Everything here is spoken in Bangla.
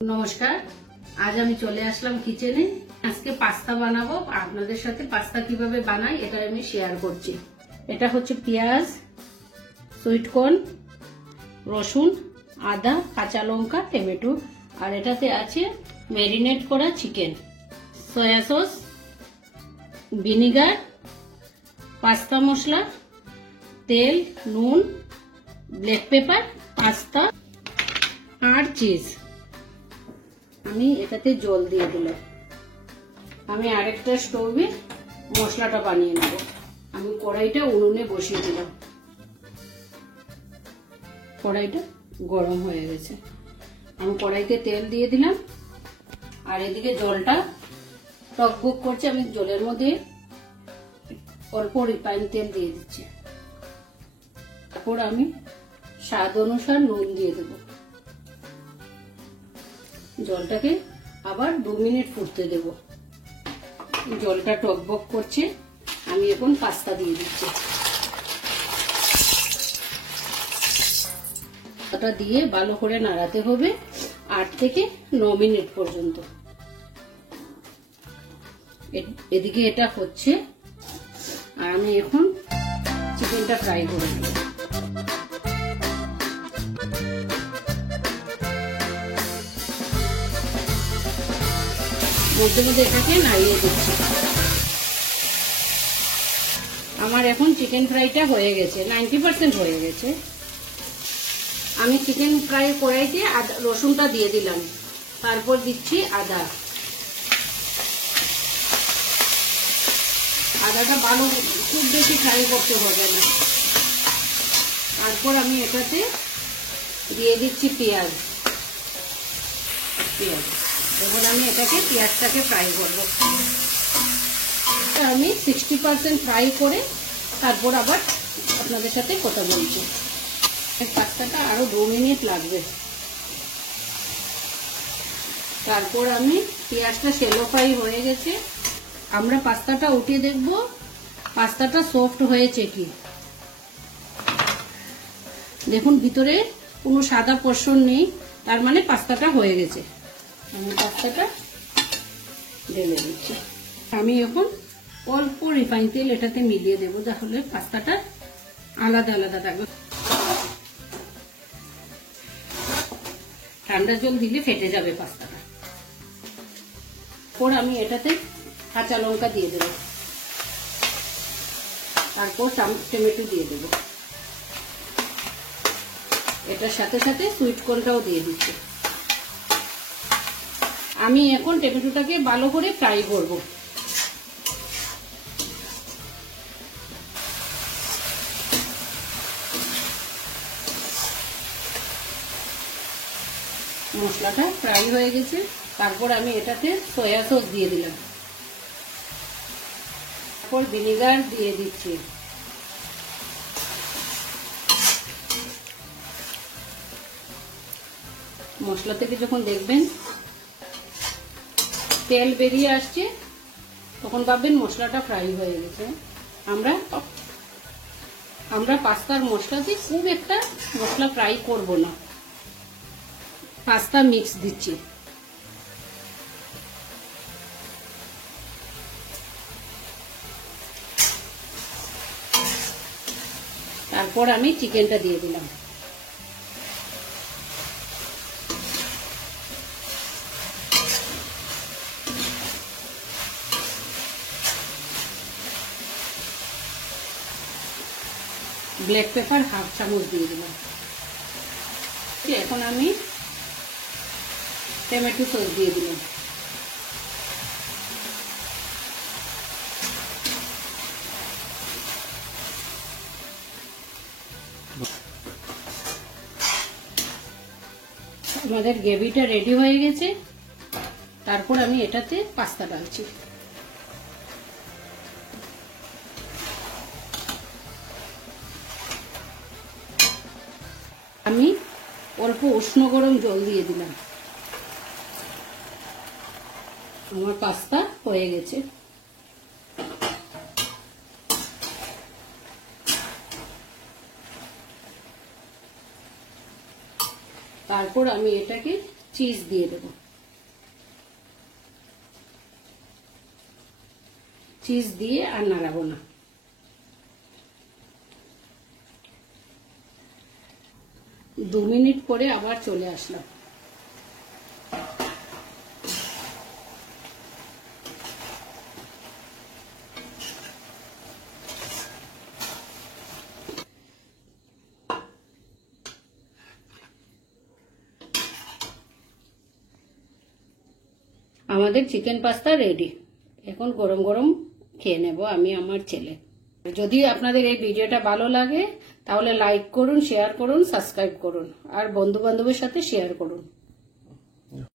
নমস্কার, আজ আমি চলে আসলাম কিচেনে। আজকে পাস্তা বানাবো। আপনাদের সাথে পাস্তা কিভাবে বানাই এটা আমি শেয়ার করছি। এটা হচ্ছে পেঁয়াজ, সুইট কর্ন, রসুন, আদা, কাঁচা লঙ্কা, টমেটো, আর এটাতে আছে ম্যারিনেট করা chicken, soya sauce, vinegar, pasta masala, তেল, নুন, ব্ল্যাক পেপার, পাস্তা আর চিজ। আমি এটাতে জল দিয়ে দিলাম। আমি আরেকটা স্টোভে মশলাটা বানিয়ে নেব। আমি কড়াইটা উনুনে বসিয়ে দিলাম। কড়াইটা গরম হয়ে গেছে। আমি কড়াইতে তেল দিয়ে দিলাম, আর এদিকে জলটা টকবক করছে। আমি জলের মধ্যে অল্প রিফাইন তেল দিয়ে দিচ্ছি। তারপর আমি স্বাদ অনুসার নুন দিয়ে দেব। জলটাকে আবার 2 মিনিট ফুটতে দেব। জলটা টকবক করছে। আমি এখন পাস্তা দিয়ে দিচ্ছি। পাস্তাটা দিয়ে ভালো করে নাড়াতে হবে 8 থেকে 9 মিনিট পর্যন্ত। এদিকে এটা হচ্ছে, আর আমি এখন চিকেনটা ফ্রাই করে নেব। মধ্যে মধ্যে এটাকে নাড়িয়ে দিচ্ছি। আমার এখন চিকেন ফ্রাইটা হয়ে গেছে, 90% হয়ে গেছে। আমি চিকেন ফ্রাই কড়াইতে রসুনটা দিয়ে দিলাম, তারপর দিচ্ছি আদা। আদাটা ভালো, খুব বেশি ফ্রাই করতে হবে না। তারপর আমি এটাতে দিয়ে দিচ্ছি পেঁয়াজ। এখন আমি এটাকে পেঁয়াজটাকে ফ্রাই করব। আমি 60% ফ্রাই করে তারপর আবার আপনাদের সাথে কথা বলছি। পাস্তাটা আরো 2 মিনিট লাগবে। তারপর আমি পেঁয়াজটা শ্যালো ফ্রাই হয়ে গেছে। আমরা পাস্তাটা উঠিয়ে দেখব পাস্তাটা সফট হয়েছে কি। দেখুন ভিতরে কোনো সাদা পোর্শন নেই, তার মানে পাস্তাটা হয়ে গেছে। আমি পাস্তাটা ঢেলে দিচ্ছি। আমি এখন অল্প রিফাইন তেল এটাতে মিলিয়ে দেবো, তাহলে পাস্তাটা আলাদা আলাদা থাকবে। ঠান্ডা জল দিলে ফেটে যাবে পাস্তাটা। তারপর আমি এটাতে কাঁচা লঙ্কা দিয়ে দেব, তারপর টমেটো দিয়ে দেব। এটার সাথে সাথে সুইট কর্নটাও দিয়ে দিচ্ছি। আমি এখন টমেটোটাকে ভালো করে ফ্রাই করব। মশলাটা ফ্রাই হয়ে গেছে। তারপর আমি এটাতে সয়া সস দিয়ে দিলাম, তারপর ভিনিগার দিয়ে দিচ্ছি। মশলা থেকে যখন দেখবেন তেল বেরিয়ে আসছে, তখন ভাববেন মশলাটা ফ্রাই হয়ে গেছে। আমরা পাস্তার মশলাতে খুব একটা মশলা ফ্রাই করব না। পাস্তা মিক্স দিচ্ছি। তারপর আমি চিকেনটা দিয়ে দিলাম। ব্ল্যাক পেপার 1/2 চামচ দিয়ে দিলাম। এখন আমি টমেটো সস দিয়ে দিলাম। আমাদের গ্রেভিটা রেডি হয়ে গেছে। তারপর আমি এটাতে পাস্তা ঢালছি। আমি অল্প উষ্ণ গরম জল দিয়ে দিলাম। আমার পাস্তা হয়ে গেছে। তারপর আমি এটাকে চিজ দিয়ে দেব। চিজ দিয়ে আর নাড়াবো না। দু মিনিট পরে আবার চলে আসলাম। আমাদের চিকেন পাস্তা রেডি। এখন গরম গরম খেয়ে নেব আমি আমার ছেলে। যদি আপনাদের এই ভিডিওটা ভালো লাগে তাহলে লাইক করুন, শেয়ার করুন, সাবস্ক্রাইব করুন আর বন্ধু বান্ধবের সাথে শেয়ার করুন।